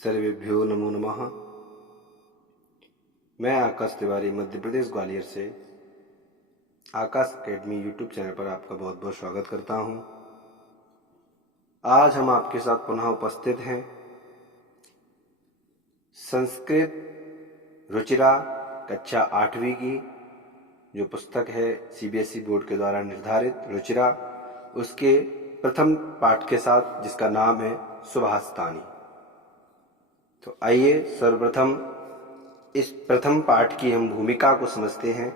सर्वेभ्यो नमो नमः। मैं आकाश तिवारी मध्य प्रदेश ग्वालियर से आकाश एकेडमी यूट्यूब चैनल पर आपका बहुत बहुत स्वागत करता हूं। आज हम आपके साथ पुनः उपस्थित हैं संस्कृत रुचिरा कक्षा 8वीं की जो पुस्तक है सीबीएसई बोर्ड के द्वारा निर्धारित रुचिरा, उसके प्रथम पाठ के साथ, जिसका नाम है सुभाषितानी। तो आइए सर्वप्रथम इस प्रथम पाठ की हम भूमिका को समझते हैं।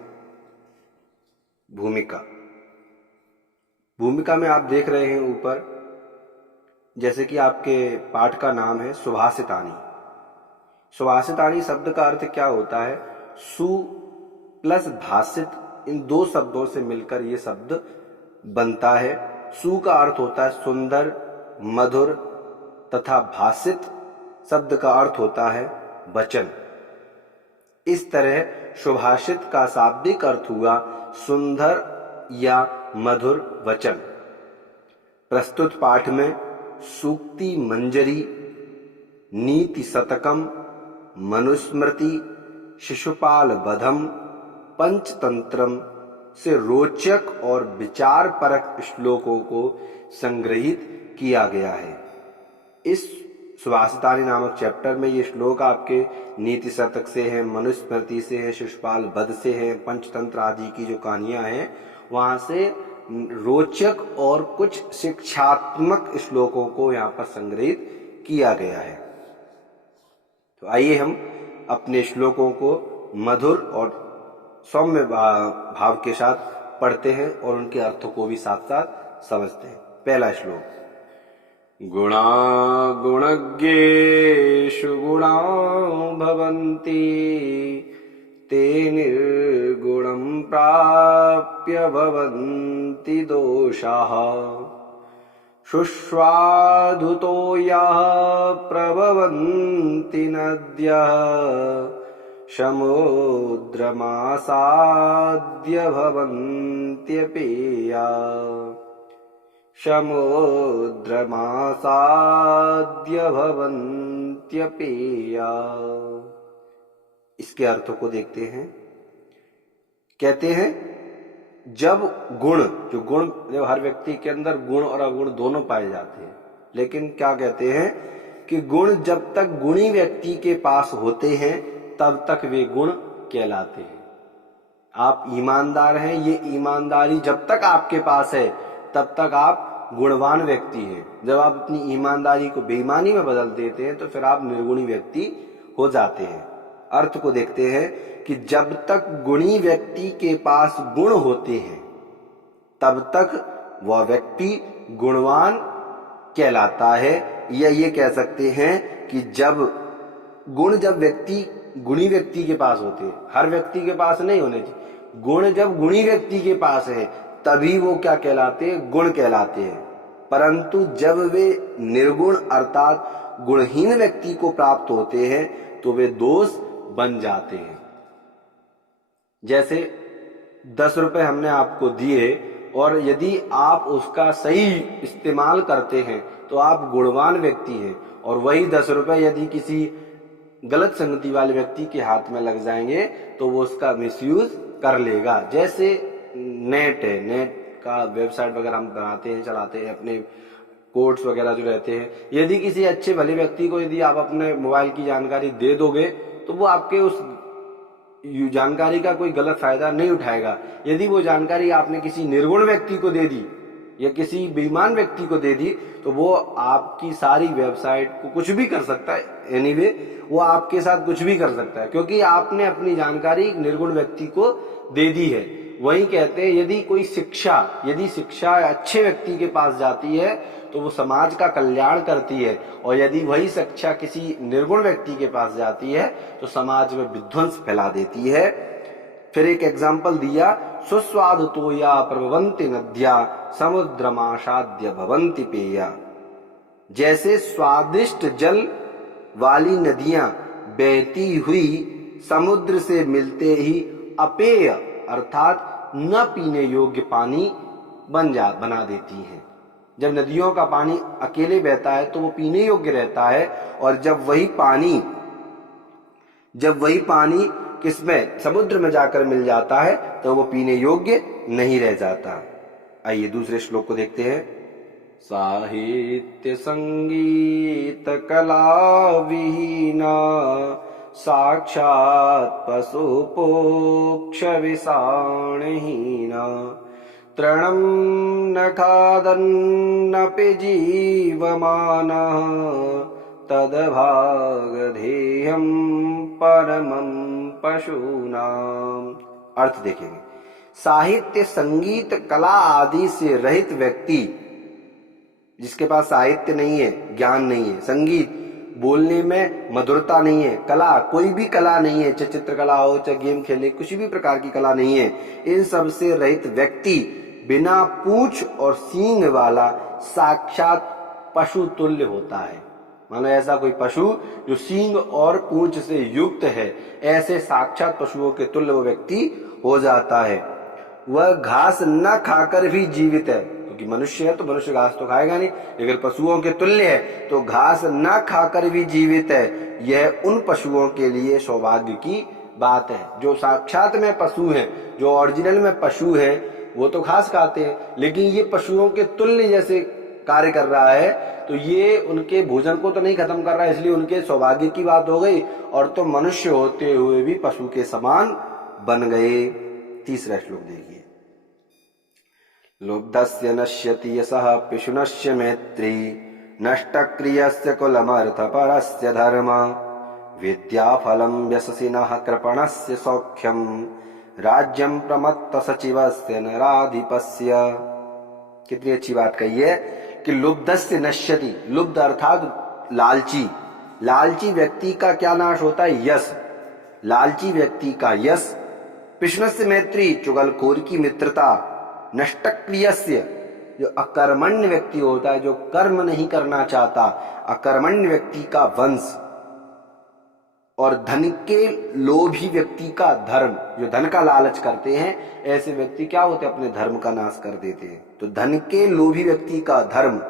भूमिका में आप देख रहे हैं ऊपर, जैसे कि आपके पाठ का नाम है सुभाषितानी। सुभाषितानी शब्द का अर्थ क्या होता है? सु प्लस भाषित, इन दो शब्दों से मिलकर ये शब्द बनता है। सु का अर्थ होता है सुंदर, मधुर, तथा भाषित शब्द का अर्थ होता है वचन। इस तरह सुभाषित का शाब्दिक अर्थ हुआ सुंदर या मधुर वचन। प्रस्तुत पाठ में सूक्ति मंजरी, नीति शतकम, मनुस्मृति, शिशुपाल वधम, पंचतंत्रम से रोचक और विचारपरक श्लोकों को संग्रहित किया गया है। इस सुभाषितानी नामक चैप्टर में ये श्लोक आपके नीति शतक से हैं, मनुस्मृति से है, शिशुपाल वध से है, पंचतंत्र आदि की जो कहानियां हैं वहां से रोचक और कुछ शिक्षात्मक श्लोकों को यहाँ पर संग्रहित किया गया है। तो आइए हम अपने श्लोकों को मधुर और सौम्य भाव के साथ पढ़ते हैं और उनके अर्थों को भी साथ साथ समझते हैं। पहला श्लोक। गुणा गुणज्ञेषु गुणा भवन्ति, ते निर्गुणं प्राप्य भवन्ति दोषाः। शुष्वाधुतो यः प्रभवन्ति नद्यः, समुद्रमासाद्य भवन्त्यपेया। समुद्रमासाद्य भवन्त्यपेया। इसके अर्थों को देखते हैं। कहते हैं जब हर व्यक्ति के अंदर गुण और अवगुण दोनों पाए जाते हैं, लेकिन क्या कहते हैं कि गुण जब तक गुणी व्यक्ति के पास होते हैं तब तक वे गुण कहलाते हैं। आप ईमानदार हैं, ये ईमानदारी जब तक आपके पास है तब तक आप गुणवान व्यक्ति हैं। जब आप अपनी ईमानदारी को बेईमानी में बदल देते हैं तो फिर आप निर्गुणी व्यक्ति हो जाते हैं। अर्थ को देखते हैं कि जब तक गुणी व्यक्ति के पास गुण होते हैं तब तक वह व्यक्ति गुणवान कहलाता है। या ये कह सकते हैं कि जब गुणी व्यक्ति के पास होते हैं, हर व्यक्ति के पास नहीं होने चाहिए। गुण जब गुणी व्यक्ति के पास है तभी वो क्या कहलाते हैं? गुण कहलाते हैं। परंतु जब वे निर्गुण अर्थात गुणहीन व्यक्ति को प्राप्त होते हैं तो वे दोष बन जाते हैं। जैसे 10 रुपए हमने आपको दिए और यदि आप उसका सही इस्तेमाल करते हैं तो आप गुणवान व्यक्ति हैं, और वही 10 रुपए यदि किसी गलत संगति वाले व्यक्ति के हाथ में लग जाएंगे तो वो उसका मिसयूज कर लेगा। जैसे नेट है, नेट का वेबसाइट वगैरह हम बनाते हैं, चलाते हैं, अपने कोड्स वगैरह जो रहते हैं, यदि किसी अच्छे भले व्यक्ति को यदि आप अपने मोबाइल की जानकारी दे दोगे तो वो आपके उस जानकारी का कोई गलत फायदा नहीं उठाएगा। यदि वो जानकारी आपने किसी निर्गुण व्यक्ति को दे दी या किसी बेईमान व्यक्ति को दे दी तो वो आपकी सारी वेबसाइट को कुछ भी कर सकता है। एनीवे वो आपके साथ कुछ भी कर सकता है, क्योंकि आपने अपनी जानकारी निर्गुण व्यक्ति को दे दी है। वही कहते हैं यदि शिक्षा अच्छे व्यक्ति के पास जाती है तो वो समाज का कल्याण करती है, और यदि वही शिक्षा किसी निर्गुण व्यक्ति के पास जाती है तो समाज में विध्वंस फैला देती है। फिर एक एग्जाम्पल दिया, सुस्वादुतो या प्रभवन्ति नद्या, समुद्रमासाद्य भवन्ति पेया। जैसे स्वादिष्ट जल वाली नदियां बहती हुई समुद्र से मिलते ही अपेय अर्थात न पीने योग्य पानी बना देती हैं। जब नदियों का पानी अकेले बहता है तो वो पीने योग्य रहता है, और जब वही पानी किसमें, समुद्र में जाकर मिल जाता है तो वो पीने योग्य नहीं रह जाता। आइए दूसरे श्लोक को देखते हैं। साहित्य संगीत कला विहीना साक्षात् पशुपोक्ष विषाणहीना तृणं न खादन्नपि जीवमानः तद्भागधेयं परमं पशूनाम्। अर्थ देखेंगे। साहित्य संगीत कला आदि से रहित व्यक्ति, जिसके पास साहित्य नहीं है, ज्ञान नहीं है, संगीत बोलने में मधुरता नहीं है, कला कोई भी कला नहीं है, चाहे चित्रकला हो, चाहे गेम खेले, कुछ भी प्रकार की कला नहीं है, इन सब से रहित व्यक्ति बिना पूंछ और सींग वाला साक्षात पशु तुल्य होता है। मानो ऐसा कोई पशु जो सींग और पूंछ से युक्त है, ऐसे साक्षात पशुओं के तुल्य वो व्यक्ति हो जाता है। वह घास न खाकर भी जीवित है, क्योंकि मनुष्य है तो मनुष्य घास तो खाएगा नहीं, लेकिन पशुओं के तुल्य है तो घास न खाकर भी जीवित है। यह उन पशुओं के लिए सौभाग्य की बात है जो साक्षात में पशु हैं, जो ओरिजिनल में पशु है वो तो घास खाते हैं, लेकिन ये पशुओं के तुल्य जैसे कार्य कर रहा है, तो ये उनके भोजन को तो नहीं खत्म कर रहा है, इसलिए उनके सौभाग्य की बात हो गई, और तो मनुष्य होते हुए भी पशु के समान बन गए। तीसरा श्लोक देखिए। लुब्धस्य नश्यति यशः पिशुनस्य मैत्री नष्टक्रियस्य कुलमर्थपरस्य धर्म विद्याफलं व्यससिनः कृपणस्य सौख्यं राज्यं प्रमत्त सचिवस्य नराधिपस्य। कितनी अच्छी बात कही है कि लुब्धस्य नश्यति, लुब्ध अर्थात लालची, लालची व्यक्ति का क्या नाश होता है, यश, लालची व्यक्ति का यश, पिशुनस्य मैत्री चुगलखोर की मित्रता, नष्टक्रियस्य जो अकर्मण्य व्यक्ति होता है, जो कर्म नहीं करना चाहता, अकर्मण्य व्यक्ति का वंश, और धन के लोभी व्यक्ति का धर्म, जो धन का लालच करते हैं ऐसे व्यक्ति क्या होते हैं, अपने धर्म का नाश कर देते हैं। तो धन के लोभी व्यक्ति का धर्म,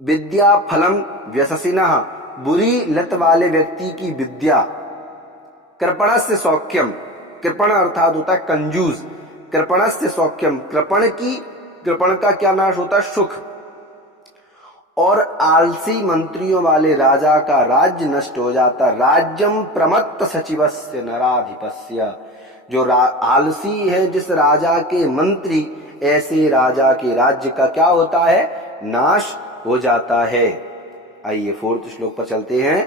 विद्या फलम व्यससिनः बुरी लत वाले व्यक्ति की विद्या, कृपणस्य सौख्यम, कृपण अर्थात होता है कंजूस, कृपणस्य सौख्यम, कृपण का क्या नाश होता है, सुख, और आलसी मंत्रियों वाले राजा का राज्य नष्ट हो जाता। राज्यम प्रमत्त सचिवस्य नराधिपस्य, जो आलसी है जिस राजा के मंत्री, ऐसे राजा के राज्य का क्या होता है, नाश हो जाता है। आइए फोर्थ श्लोक पर चलते हैं।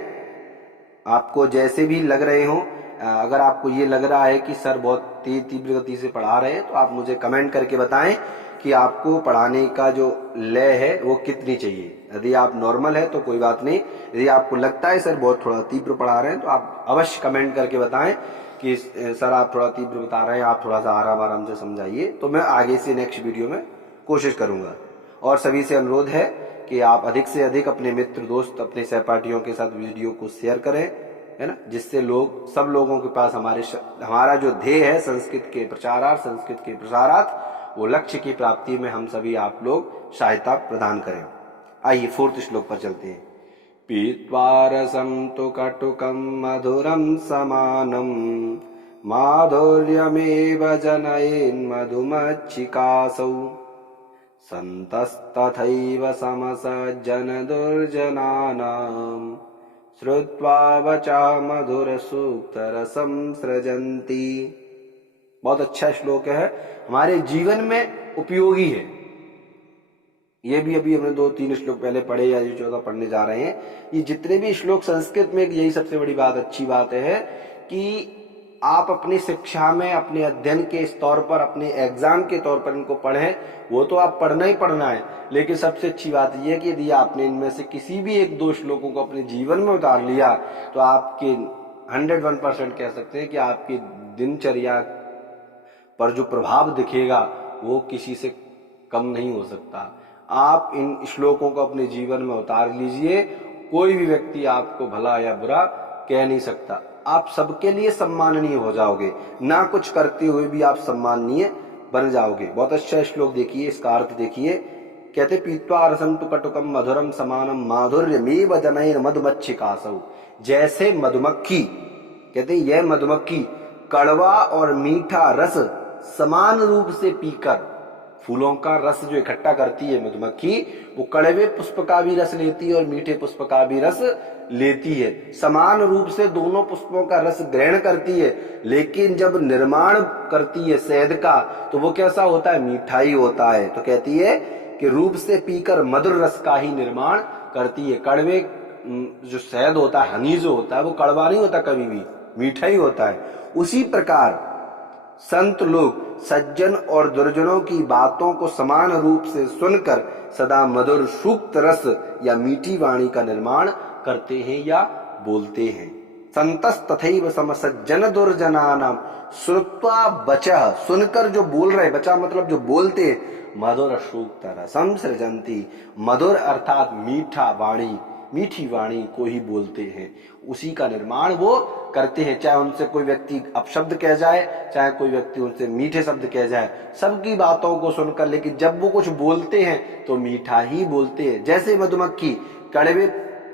आपको जैसे भी लग रहे हो, अगर आपको ये लग रहा है कि सर बहुत तेज तीव्र गति से पढ़ा रहे हैं, तो आप मुझे कमेंट करके बताएं कि आपको पढ़ाने का जो लय है वो कितनी चाहिए। यदि आप नॉर्मल है तो कोई बात नहीं, यदि आपको लगता है सर बहुत थोड़ा तीव्र पढ़ा रहे हैं तो आप अवश्य कमेंट करके बताएं कि सर आप थोड़ा तीव्र बता रहे हैं, आप थोड़ा सा आराम आराम से समझाइए, तो मैं आगे से नेक्स्ट वीडियो में कोशिश करूंगा। और सभी से अनुरोध है कि आप अधिक से अधिक अपने मित्र दोस्त, अपने सहपाठियों के साथ वीडियो को शेयर करें, है ना, जिससे लोग, सब लोगों के पास हमारा जो ध्येय है संस्कृत के प्रचारार्थ, संस्कृत के प्रसारार्थ, वो लक्ष्य की प्राप्ति में हम सभी आप लोग सहायता प्रदान करें। आइए फोर्थ श्लोक पर चलते हैं। पीत्वा रसं तु कटुकं मधुरं समानं माधुर्यमेव जनयेन् मधुमच्छिकासौ सन्तस्तथैव समसज्जन दुर्जनानां श्रुत्वा वचः मधुर सूक्तरसं सृजन्ति। बहुत अच्छा श्लोक है, हमारे जीवन में उपयोगी है। ये भी अभी हमने 2-3 श्लोक पहले पढ़े या जो 14 पढ़ने जा रहे हैं। ये जितने भी श्लोक संस्कृत में, यही सबसे बड़ी बात, अच्छी बात है कि आप अपनी शिक्षा में, अपने अध्ययन के तौर पर, अपने एग्जाम के तौर पर इनको पढ़ें। वो तो आप पढ़ना ही पढ़ना है, लेकिन सबसे अच्छी बात यह है कि यदि आपने इनमें से किसी भी 1-2 श्लोकों को अपने जीवन में उतार लिया तो आपके 101% कह सकते हैं कि आपकी दिनचर्या पर जो प्रभाव दिखेगा वो किसी से कम नहीं हो सकता। आप इन श्लोकों को अपने जीवन में उतार लीजिए, कोई भी व्यक्ति आपको भला या बुरा कह नहीं सकता। आप सबके लिए सम्माननीय हो जाओगे, ना कुछ करते हुए भी आप सम्माननीय बन जाओगे। बहुत अच्छा श्लोक देखिए, इसका अर्थ देखिए। कहते पीत्वा रसं तु कटुकम मधुरम समानम माधुर्यमेव जनैर मधुमच्छिकासौ। जैसे मधुमक्खी, कहते यह मधुमक्खी कड़वा और मीठा रस समान रूप से पीकर, फूलों का रस जो इकट्ठा करती है मधुमक्खी, वो कड़वे पुष्प का भी रस लेती है और मीठे पुष्प का भी रस लेती है, समान रूप से दोनों पुष्पों का रस ग्रहण करती है। लेकिन जब निर्माण करती है शहद का तो वो कैसा होता है, मीठा ही होता है। तो कहती है कि रूप से पीकर मधुर रस का ही निर्माण करती है। कड़वे जो शहद होता है, हनी जो होता है, वो कड़वा नहीं होता, कभी भी मीठा ही होता है। उसी प्रकार संत लोग सज्जन और दुर्जनों की बातों को समान रूप से सुनकर सदा मधुर सूक्त रस या मीठी वाणी का निर्माण करते हैं या बोलते हैं। संतस तथैव सम सज्जन दुर्जनानाम श्रुत्वा बचः, सुनकर जो बोल रहे, बचा मतलब जो बोलते, मधुर सूक्त रसम सृजन्ति, मधुर अर्थात मीठा वाणी, मीठी वाणी को ही बोलते हैं, उसी का निर्माण वो करते हैं। चाहे उनसे कोई व्यक्ति अपशब्द कह जाए, चाहे कोई व्यक्ति उनसे मीठे शब्द कह जाए, सबकी बातों को सुनकर, लेकिन जब वो कुछ बोलते हैं तो मीठा ही बोलते हैं। जैसे मधुमक्खी कड़वे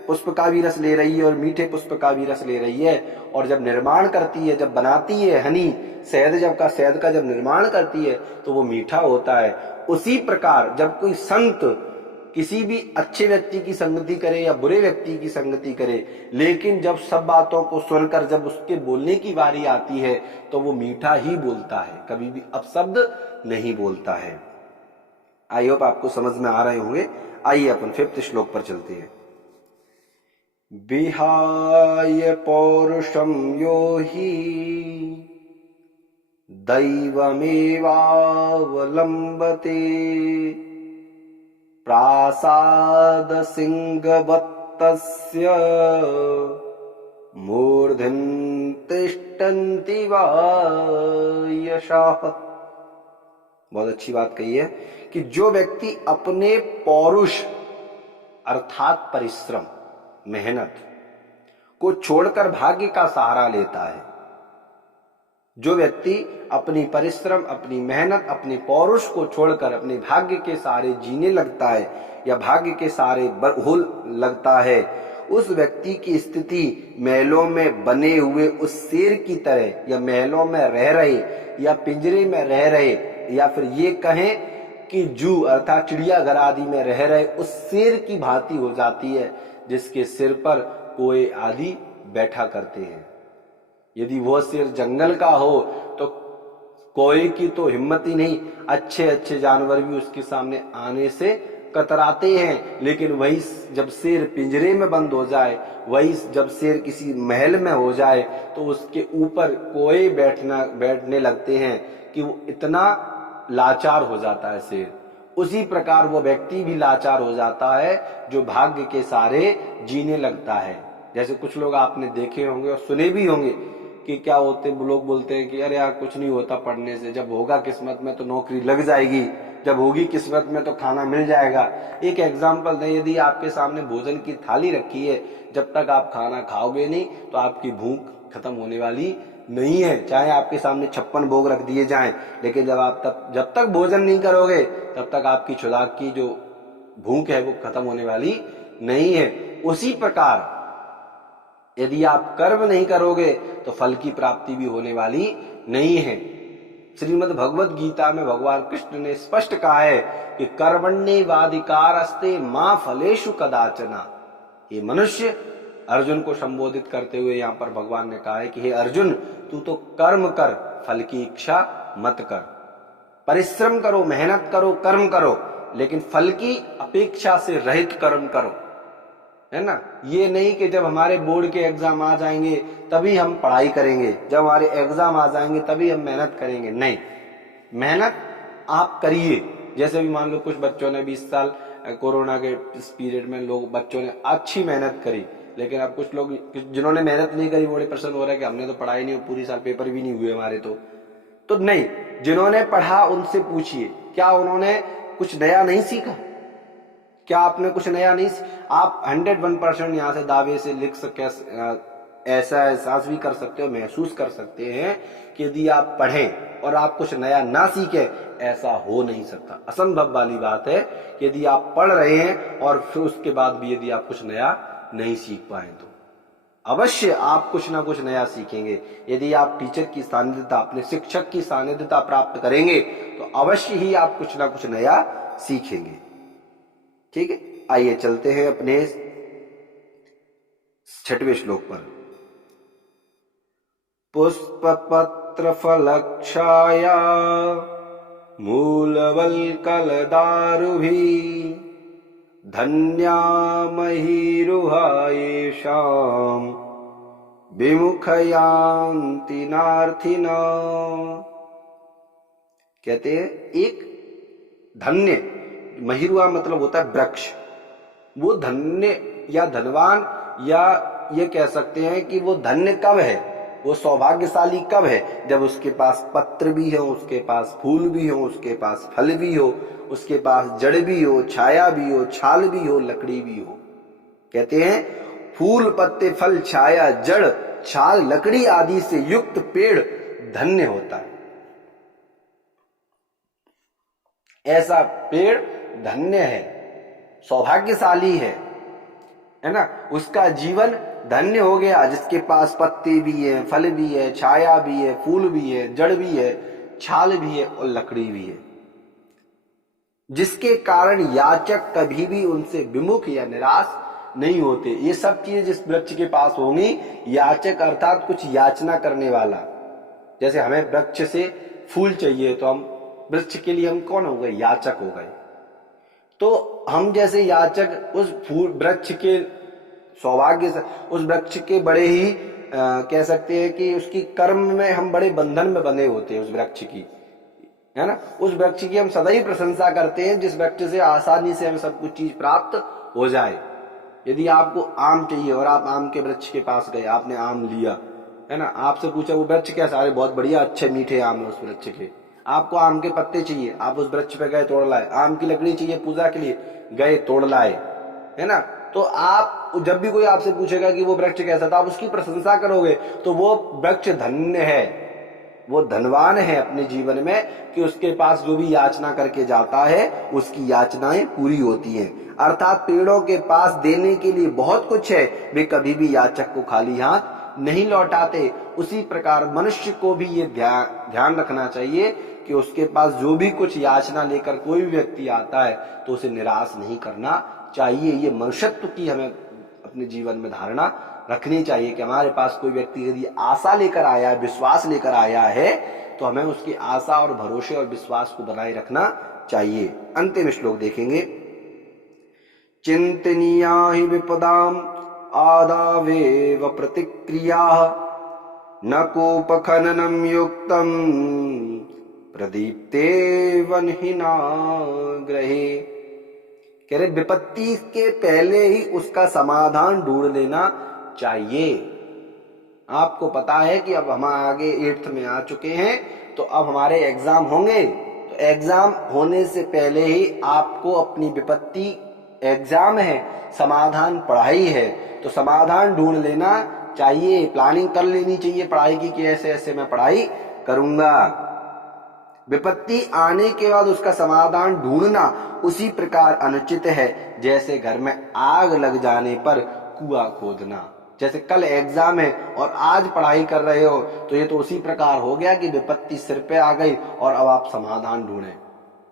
पुष्प का भी रस ले रही है और मीठे पुष्प का भी रस ले रही है, और जब निर्माण करती है, जब बनाती है हनी, शहद का जब निर्माण करती है तो वो मीठा होता है। उसी प्रकार जब कोई संत किसी भी अच्छे व्यक्ति की संगति करे या बुरे व्यक्ति की संगति करे, लेकिन जब सब बातों को सुनकर जब उसके बोलने की बारी आती है तो वो मीठा ही बोलता है, कभी भी अपशब्द नहीं बोलता है। आई होप आपको समझ में आ रहे होंगे। आइए अपन 5th श्लोक पर चलते हैं। विहाय पौरुषम यो हि दैवमेवावलंबते प्रासाद सिंहवत्तस्य मूर्धन तिष्ठन्ति वायशाः। बहुत अच्छी बात कही है कि जो व्यक्ति अपने पौरुष अर्थात परिश्रम, मेहनत को छोड़कर भाग्य का सहारा लेता है, जो व्यक्ति अपनी परिश्रम, अपनी मेहनत, अपने पौरुष को छोड़कर अपने भाग्य के सहारे जीने लगता है या भाग्य के सहारे हो लगता है, उस व्यक्ति की स्थिति महलों में बने हुए उस शेर की तरह, या महलों में रह रहे या पिंजरे में रह रहे, या फिर ये कहें कि जू अर्थात चिड़ियाघर आदि में रह रहे उस शेर की भांति हो जाती है, जिसके सिर पर कोए आदि बैठा करते हैं। यदि वह शेर जंगल का हो तो कोए की तो हिम्मत ही नहीं, अच्छे अच्छे जानवर भी उसके सामने आने से कतराते हैं। लेकिन वही जब शेर पिंजरे में बंद हो जाए, वही जब शेर किसी महल में हो जाए, तो उसके ऊपर कोए बैठने लगते हैं कि वो इतना लाचार हो जाता है शेर। उसी प्रकार वो व्यक्ति भी लाचार हो जाता है जो भाग्य के सहारे जीने लगता है। जैसे कुछ लोग आपने देखे होंगे और सुने भी होंगे कि क्या होते, लोग बोलते हैं कि अरे यार कुछ नहीं होता पढ़ने से, जब होगा किस्मत में तो नौकरी लग जाएगी, जब होगी किस्मत में तो खाना मिल जाएगा। एक एग्जाम्पल दें, यदि आपके सामने भोजन की थाली रखी है, जब तक आप खाना खाओगे नहीं तो आपकी भूख खत्म होने वाली नहीं है। चाहे आपके सामने 56 भोग रख दिए जाएं, लेकिन जब तक भोजन नहीं करोगे तब तक आपकी खुराक की जो भूख है वो खत्म होने वाली नहीं है। उसी प्रकार यदि आप कर्म नहीं करोगे तो फल की प्राप्ति भी होने वाली नहीं है। श्रीमद् भगवत गीता में भगवान कृष्ण ने स्पष्ट कहा है कि कर्मण्येवाधिकारस्ते मा फलेषु कदाचना। ये मनुष्य, अर्जुन को संबोधित करते हुए यहाँ पर भगवान ने कहा है कि हे अर्जुन, तू तो कर्म कर, फल की इच्छा मत कर। परिश्रम करो, मेहनत करो, कर्म करो, लेकिन फल की अपेक्षा से रहित कर्म करो, है ना। ये नहीं कि जब हमारे बोर्ड के एग्जाम आ जाएंगे तभी हम पढ़ाई करेंगे, जब हमारे एग्जाम आ जाएंगे तभी हम मेहनत करेंगे। नहीं, मेहनत आप करिए। जैसे भी मान लो कुछ बच्चों ने 20 साल कोरोना के इस पीरियड में बच्चों ने अच्छी मेहनत करी, लेकिन अब कुछ लोग जिन्होंने मेहनत नहीं करी बड़े प्रसन्न हो रहे हैं कि हमने तो पढ़ाई नहीं, पूरी साल पेपर भी नहीं हुए हमारे। तो नहीं, जिन्होंने पढ़ा उनसे पूछिए, क्या उन्होंने कुछ नया नहीं सीखा? क्या आपने कुछ नया नहीं? आप 101% यहाँ से दावे से लिख सके, ऐसा एहसास भी कर सकते हो, महसूस कर सकते हैं कि यदि आप पढ़ें और आप कुछ नया ना सीखें, ऐसा हो नहीं सकता। असंभव वाली बात है कि यदि आप पढ़ रहे हैं और फिर उसके बाद भी यदि आप कुछ नया नहीं सीख पाए तो अवश्य आप कुछ ना कुछ नया सीखेंगे। यदि आप टीचर की सानिध्यता, अपने शिक्षक की सानिध्यता प्राप्त करेंगे तो अवश्य ही आप कुछ ना कुछ नया सीखेंगे। ठीक है, आइए चलते हैं अपने 6वें श्लोक पर। पुष्प पत्र फलक्षाया मूलवल्कलदारुभी धन्या महीरुहा येषाम् विमुखयान्ति नार्थिना। कहते हैं एक धन्य, महीरुआ मतलब होता है वृक्ष, वो धन्य या धनवान या ये कह सकते हैं कि वो धन्य कब है, वो सौभाग्यशाली कब है, जब उसके पास पत्र भी हो, उसके पास फूल भी हो, उसके पास फल भी हो, उसके पास जड़ भी हो, छाया भी हो, छाल भी हो, लकड़ी भी हो। कहते हैं फूल पत्ते फल छाया जड़ छाल लकड़ी आदि से युक्त पेड़ धन्य होता है। ऐसा पेड़ धन्य है, सौभाग्यशाली है ना, उसका जीवन धन्य हो गया, जिसके पास पत्ते भी है, फल भी है, छाया भी है, फूल भी है, जड़ भी है, छाल भी है और लकड़ी भी है, जिसके कारण याचक कभी भी उनसे विमुख या निराश नहीं होते। ये सब चीजें जिस वृक्ष के पास होंगी, याचक अर्थात कुछ याचना करने वाला, जैसे हमें वृक्ष से फूल चाहिए तो हम वृक्ष के लिए हम कौन हो गए, याचक हो गए। तो हम जैसे याचक उस फूल वृक्ष के सौभाग्य से, उस वृक्ष के बड़े ही कह सकते हैं कि उसकी कर्म में हम बड़े बंधन में बंधे होते हैं उस वृक्ष की, है ना। उस वृक्ष की हम सदैव प्रशंसा करते हैं जिस वृक्ष से आसानी से हमें सब कुछ चीज प्राप्त हो जाए। यदि आपको आम चाहिए और आप आम के वृक्ष के पास गए, आपने आम लिया, है ना, आपसे पूछा वो वृक्ष कैसा है, बहुत बढ़िया अच्छे मीठे आम है उस वृक्ष के। आपको आम के पत्ते चाहिए, आप उस वृक्ष पे गए तोड़ लाए। आम की लकड़ी चाहिए पूजा के लिए, गए तोड़ लाए, है ना। तो आप जब भी कोई आपसे पूछेगा कि वो वृक्ष कैसा था, आप उसकी प्रशंसा करोगे, तो वो वृक्ष धन्य है, वो धनवान है अपने जीवन में कि उसके पास जो भी याचना करके जाता है उसकी याचनाएं पूरी होती हैं। अर्थात पेड़ों के पास देने के लिए बहुत कुछ है, वे कभी भी याचक को खाली हाथ नहीं लौटाते। उसी प्रकार मनुष्य को भी ये ध्यान रखना चाहिए कि उसके पास जो भी कुछ याचना लेकर कोई भी व्यक्ति आता है तो उसे निराश नहीं करना चाहिए। ये मनुष्यत्व की हमें अपने जीवन में धारणा रखनी चाहिए कि हमारे पास कोई व्यक्ति यदि आशा लेकर आया है, विश्वास लेकर आया है, तो हमें उसकी आशा और भरोसे और विश्वास को बनाए रखना चाहिए। अंतिम श्लोक देखेंगे। चिंतनीया हि विपदाम आदावेव प्रतिक्रिया न कोपखननम युक्तम प्रदीप्ते वनहिना ग्रहे। कह रहे विपत्ति के पहले ही उसका समाधान ढूंढ लेना चाहिए। आपको पता है कि अब हम आगे 8th में आ चुके हैं, तो अब हमारे एग्जाम होंगे, तो एग्जाम होने से पहले ही आपको अपनी विपत्ति, एग्जाम है, समाधान पढ़ाई है, तो समाधान ढूंढ लेना चाहिए, प्लानिंग कर लेनी चाहिए पढ़ाई की कि ऐसे ऐसे मैं पढ़ाई करूंगा। विपत्ति आने के बाद उसका समाधान ढूंढना उसी प्रकार अनुचित है जैसे घर में आग लग जाने पर कुआं खोदना। जैसे कल एग्जाम है और आज पढ़ाई कर रहे हो, तो ये तो उसी प्रकार हो गया कि विपत्ति सिर पे आ गई और अब आप समाधान ढूंढें।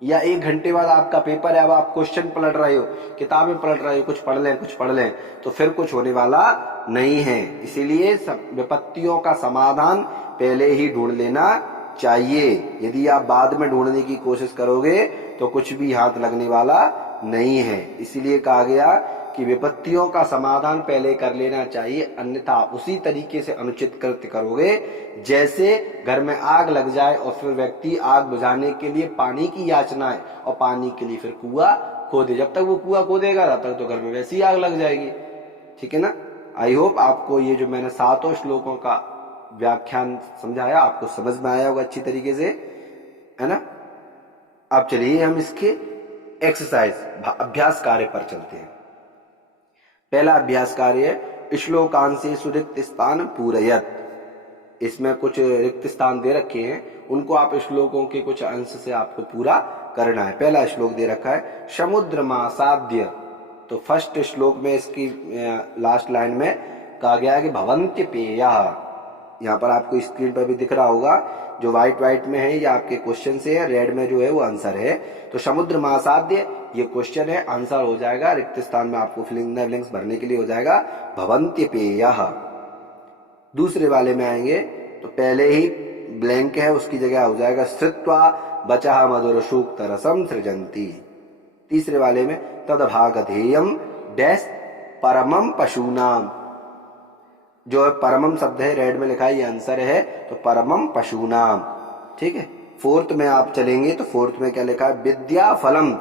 या 1 घंटे बाद आपका पेपर है, अब आप क्वेश्चन पलट रहे हो, किताबें पलट रहे हो, कुछ पढ़ लें, तो फिर कुछ होने वाला नहीं है। इसीलिए विपत्तियों का समाधान पहले ही ढूंढ लेना चाहिए। यदि आप बाद में ढूंढने की कोशिश करोगे तो कुछ भी हाथ लगने वाला नहीं है। इसीलिए कहा गया कि विपत्तियों का समाधान पहले कर लेना चाहिए, अन्यथा उसी तरीके से अनुचित कृत्य करोगे जैसे घर में आग लग जाए और फिर व्यक्ति आग बुझाने के लिए पानी की याचना है और पानी के लिए फिर कुआं खोदे। जब तक वो कुआं खोदेगा तब तक तो घर में वैसी आग लग जाएगी। ठीक है ना। आई होप आपको ये जो मैंने 7 श्लोकों का व्याख्यान समझाया आपको समझ में आया होगा अच्छी तरीके से, है ना। अब चलिए हम इसके एक्सरसाइज अभ्यास कार्य पर चलते हैं। पहला अभ्यास कार्य श्लोकांशे सुरिक्त स्थान पूरयत। इसमें कुछ रिक्त स्थान दे रखे हैं, उनको आप श्लोकों के कुछ अंश से आपको पूरा करना है। पहला श्लोक दे रखा है समुद्र मासाद्य, तो फर्स्ट श्लोक में इसकी लास्ट लाइन में कहा गया है कि भवन्त्य पेयः। यहाँ पर आपको स्क्रीन पर भी दिख रहा होगा, जो व्हाइट में है ये आपके क्वेश्चन से है, रेड में जो है वो आंसर है। तो समुद्र महासाध्य ये क्वेश्चन है, आंसर हो जाएगा, रिक्त स्थान में आपको फिलिंग द ब्लैंक्स भरने के लिए हो जाएगा भवन्त्य पेयः। दूसरे वाले में आएंगे तो पहले ही ब्लैंक है, उसकी जगह हो जाएगा श्रुत्वा बचः मधुर सूक्त रसम सृजन्ति। तीसरे वाले में तदभागधेयम डैश परमम पशूनाम, जो परमम शब्द है रेड में लिखा है ये आंसर है, तो परमम पशूनाम। ठीक है, फोर्थ में आप चलेंगे तो फोर्थ में क्या लिखा है विद्या फलम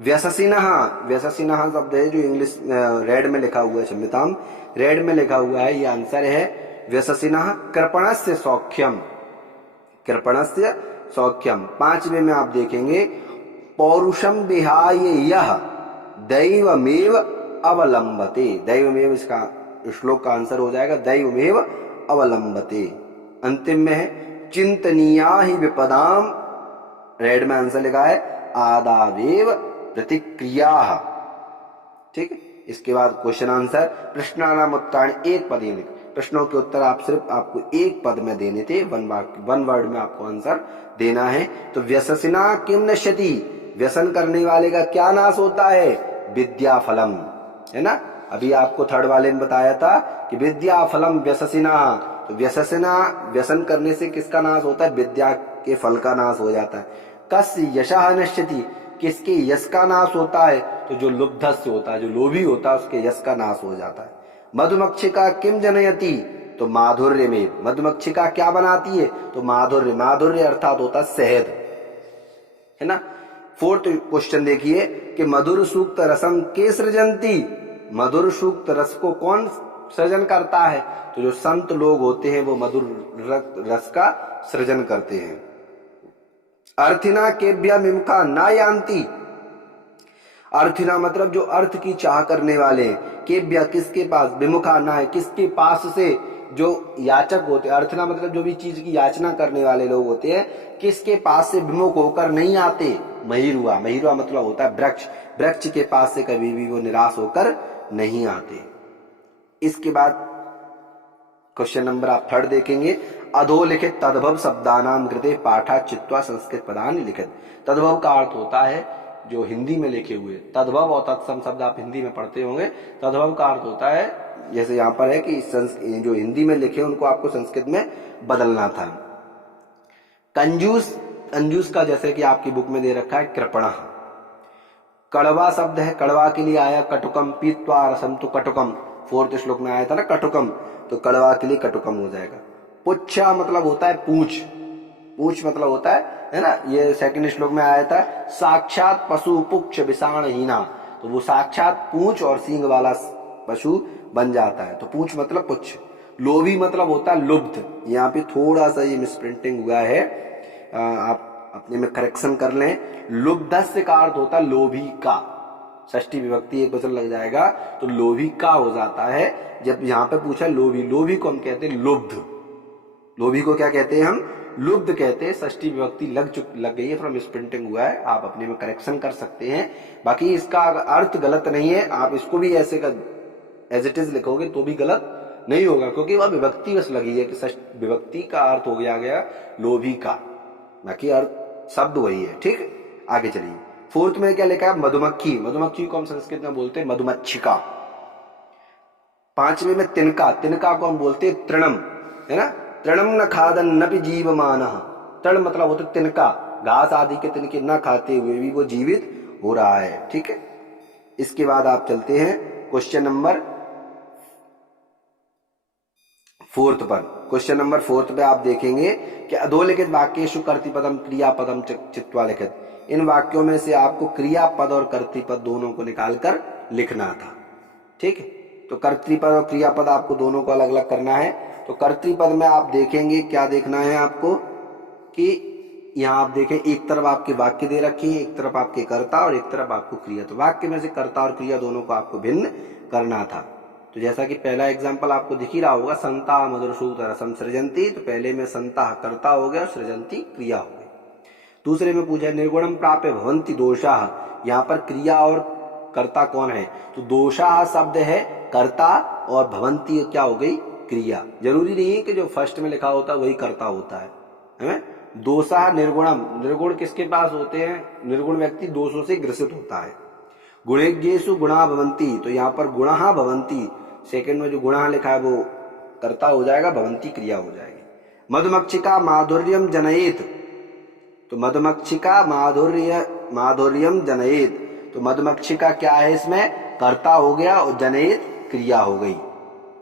व्यससिनः। व्यससिनः शब्द है जो इंग्लिश रेड में लिखा हुआ है, क्षम्यताम रेड में लिखा हुआ है, ये आंसर है व्यससिनः कृपणस्य सौख्यम। कृपणस्य सौख्यम। पांचवें में आप देखेंगे पौरुषम विहाय यह दैवमेव अवलंबते। दैवमेव इसका श्लोक का आंसर हो जाएगा दैवमेव अवलंबते। अंतिम में है चिंतनीया ही विपदाम, रेड में आंसर लिखा है आदावेव प्रतिक्रिया। ठीक है, इसके बाद क्वेश्चन आंसर प्रश्नानाम उत्तराणि एक पद लिख, प्रश्नों के उत्तर आप सिर्फ आपको एक पद में देने थे, वन वर्ड में आपको आंसर देना है। तो व्यससिना किम नश्यति, व्यसन करने वाले का क्या नाश होता है, विद्या फलम, है ना। अभी आपको थर्ड वाले ने बताया था कि विद्या फलम व्यससिना, तो व्यससिना व्यसन करने से किसका नाश होता है, विद्या के फल का नाश हो जाता है। कस्य यशः नश्यति, किसके यश का नाश होता है, तो जो लुब्धस्य होता है, जो लोभी होता है, उसके यश का नाश हो जाता है। मधुमक्षिका किम जनयति, तो माधुर्य में, मधुमक्षिका क्या बनाती है, तो माधुर्य, माधुर्य अर्थात होता है शहद, है ना। फोर्थ क्वेश्चन देखिए कि मधुर सूक्त रसम के सृजंती, मधुर सूक्त रस को कौन सृजन करता है, तो जो संत लोग होते हैं वो मधुर रस का सृजन करते हैं। अर्थिना केभ्य विमुखा ना यान्ति, अर्थिना मतलब जो अर्थ की चाह करने वाले, केभ्य किसके पास, विमुखा ना है किसके पास से, जो याचक होते हैं, अर्थिना मतलब जो भी चीज की याचना करने वाले लोग होते हैं, किसके पास से विमुख होकर नहीं आते, महिरुआ, महिरुआ मतलब होता है वृक्ष, वृक्ष के पास से कभी भी वो निराश होकर नहीं आते। इसके बाद क्वेश्चन नंबर आप थर्ड देखेंगे, अधोलिखित तद्भव शब्दानाम कृते पाठा चित्वा संस्कृत पदानि लिखित। तद्भव का अर्थ होता है जो हिंदी में लिखे हुए, तद्भव और तत्सम शब्द आप हिंदी में पढ़ते होंगे। तद्भव का अर्थ होता है जैसे यहाँ पर है कि जो हिंदी में लिखे उनको आपको संस्कृत में बदलना था। कंजूस, कंजूस का जैसे कि आपकी बुक में दे रखा है कृपणः। कड़वा शब्द है, कड़वा के लिए आया कटुकम, पीत्वा रसम तो कटुकम, फोर्थ श्लोक में आया था ना कटुकम, तो कड़वा के लिए कटुकम हो जाएगा। पुच्छा मतलब होता है पूछ, पूछ मतलब होता है ना, ये सेकंड श्लोक में आया था साक्षात पशु पुक्ष विषाणहीना, तो वो साक्षात पूछ और सींग वाला पशु बन जाता है, तो पूछ मतलब पुच्छ। लोभी मतलब होता है लुब्ध, यहाँ पे थोड़ा सा ये मिसप्रिंटिंग हुआ है, आप अपने में करेक्शन कर लें। लुब्धस्य का अर्थ होता है लोभी का, षष्ठी विभक्ति एक वचन लग जाएगा तो लोभी का हो जाता है। जब यहाँ पे पूछा लोभी, लोभी को हम कहते हैं लुब्ध, लोभी को क्या कहते हैं हम, लुब्ध कहते हैं। षष्ठी विभक्ति लग गई है, थोड़ा मिसप्रिंटिंग हुआ है, आप अपने में करेक्शन कर सकते हैं। बाकी इसका अर्थ गलत नहीं है, आप इसको भी ऐसे का एज इट इज लिखोगे तो भी गलत नहीं होगा, क्योंकि वह विभक्ति बस लगी है कि विभक्ति का अर्थ हो गया लोभी का, बाकी अर्थ शब्द वही है। ठीक, आगे चलिए। फोर्थ में क्या लिखा है मधुमक्खी, मधुमक्खी को हम संस्कृत में बोलते हैं मधुमच्छिका। पांचवें में तिनका, तिनका को हम बोलते हैं तृणम, है ना। तृणम न खादन नपि जीवमानः, तृण मतलब होता है तिनका, घास आदि के तिनके न खाते हुए भी वो जीवित हो रहा है। ठीक है, इसके बाद आप चलते हैं क्वेश्चन नंबर फोर्थ पर। क्वेश्चन नंबर फोर्थ पे आप देखेंगे कि अधोलिखित वाक्येषु कर्तृपदम क्रियापदम चित्वा लिखित, इन वाक्यों में से आपको क्रियापद और कर्तृपद दोनों को निकालकर लिखना था। ठीक है, तो कर्तृपद और क्रियापद आपको दोनों को अलग अलग करना है। तो कर्तृपद में आप देखेंगे क्या देखना है आपको कि यहाँ आप देखें एक तरफ आपके वाक्य दे रखे हैं, एक तरफ आपके कर्ता और एक तरफ आपको क्रिया, तो वाक्य में से कर्ता और क्रिया दोनों को आपको भिन्न करना था। तो जैसा कि पहला एग्जाम्पल आपको दिख ही रहा होगा, संता मधुरसूत रसम सृजंती, तो पहले में संता कर्ता हो गया और सृजंती क्रिया हो गई। दूसरे में पूछा निर्गुणम प्राप्य भवंती दोषाः, यहाँ पर क्रिया और कर्ता कौन है, तो दोषाः शब्द है कर्ता और भवंती क्या हो गई क्रिया। जरूरी नहीं है कि जो फर्स्ट में लिखा होता है वही कर्ता होता है। दोषाः निर्गुणम, निर्गुण किसके पास होते हैं, निर्गुण व्यक्ति दोषों से ग्रसित होता है। गुणेज्ञेषु गुणा भवंती, तो यहाँ पर गुणः भवंती, सेकंड में जो गुणः लिखा है वो कर्ता हो जाएगा, भवंती क्रिया हो जाएगी। मधुमक्षिका माधुर्यम जनयेत, तो मधुमक्षिका माधुर्यम जनयेत, तो मधुमक्षिका क्या है इसमें कर्ता हो गया और जनयेत क्रिया हो गई।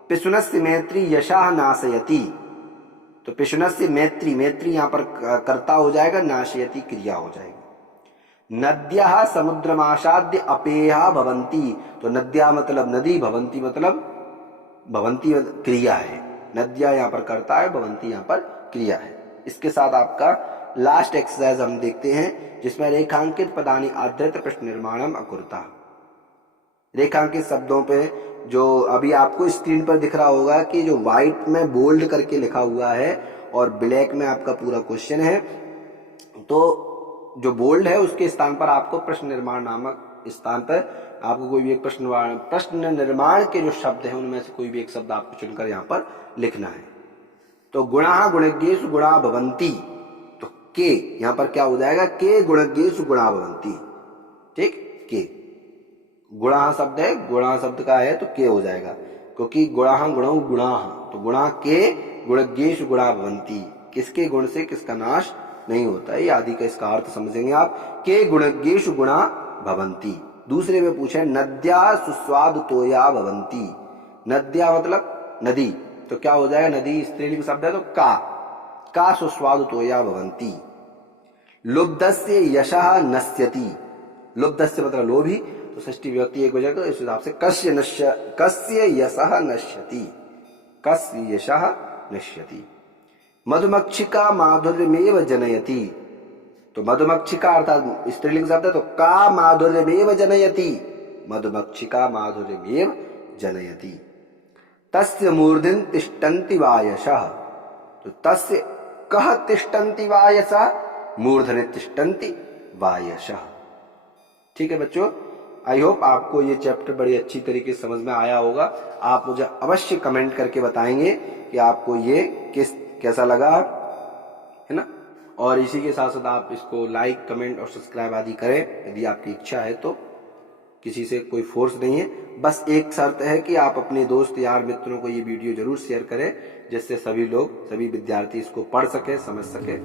पिशुनस्य मैत्री यशः नाशयति, तो पिशुनस्य मैत्री, मैत्री यहाँ पर कर्ता हो जाएगा, नाशयति क्रिया हो जाएगी। नद्यः समुद्रमासाद्य अपेयः भवन्ति, तो नद्या मतलब नदी, भवन्ति मतलब भवन्ति क्रिया है। नद्या यहाँ पर कर्ता है, भवन्ति यहाँ पर क्रिया है। इसके साथ आपका लास्ट एक्सरसाइज हम देखते हैं, जिसमें रेखांकित पदानि आधृत प्रश्न निर्माणम अकुर्ता। रेखांकित शब्दों पे जो अभी आपको स्क्रीन पर दिख रहा होगा कि जो व्हाइट में बोल्ड करके लिखा हुआ है और ब्लैक में आपका पूरा क्वेश्चन है, तो जो बोल्ड है उसके स्थान पर आपको प्रश्न निर्माण नामक स्थान पर आपको कोई भी एक प्रश्न निर्माण के जो शब्द हैं उनमें से कोई भी एक शब्द आपको चुनकर यहाँ पर लिखना है। तो गुणः गुणज्ञेषु गुणा भवन्ति, तो के यहाँ पर क्या हो जाएगा, के गुणज्ञेषु गुणा भवन्ति। ठीक, के गुणः शब्द है, गुणः शब्द का है तो के हो जाएगा, क्योंकि गुणः गुणौ गुणाः, तो गुणा के गुणज्ञेषु गुणा भवन्ति, किसके गुण से किसका नाश नहीं होता है, आदि का इसका अर्थ समझेंगे आप। के गुणज्ञेषु गुणा भवन्ति। दूसरे में पूछे नद्या सुस्वाद तोया भवन्ति, नद्या मतलब नदी, तो क्या हो जाएगा, नदी स्त्रीलिंग शब्द है तो का सुस्वाद तोया भवन्ति। लुब्धस्य यशः नश्यति, लुब्धस्य मतलब लोभी, तो षष्ठी विभक्ति एक हो जाएगा, इस हिसाब से कस्य यशः नश्यति, कस्य यशः नश्यति। मधुमक्षिका माधुर्यमेव जनयति, तो मधुमक्षिका अर्थात स्त्रीलिंग शब्द है तो का माधुर्यमेव जनयति, मधुमक्षिका माधुर्यमेव जनयति। तस्य मूर्धनि तिष्ठन्ति वायसः, तो तस्य कः तिष्ठन्ति वायसः, मूर्धनि तिष्ठन्ति वायसः। ठीक है बच्चों, आई होप आपको ये चैप्टर बड़ी अच्छी तरीके से समझ में आया होगा। आप मुझे अवश्य कमेंट करके बताएंगे कि आपको ये कैसा लगा, है ना। और इसी के साथ साथ आप इसको लाइक कमेंट और सब्सक्राइब आदि करें यदि आपकी इच्छा है तो, किसी से कोई फोर्स नहीं है। बस एक शर्त है कि आप अपने दोस्त यार मित्रों को ये वीडियो जरूर शेयर करें, जिससे सभी लोग, सभी विद्यार्थी इसको पढ़ सके, समझ सके।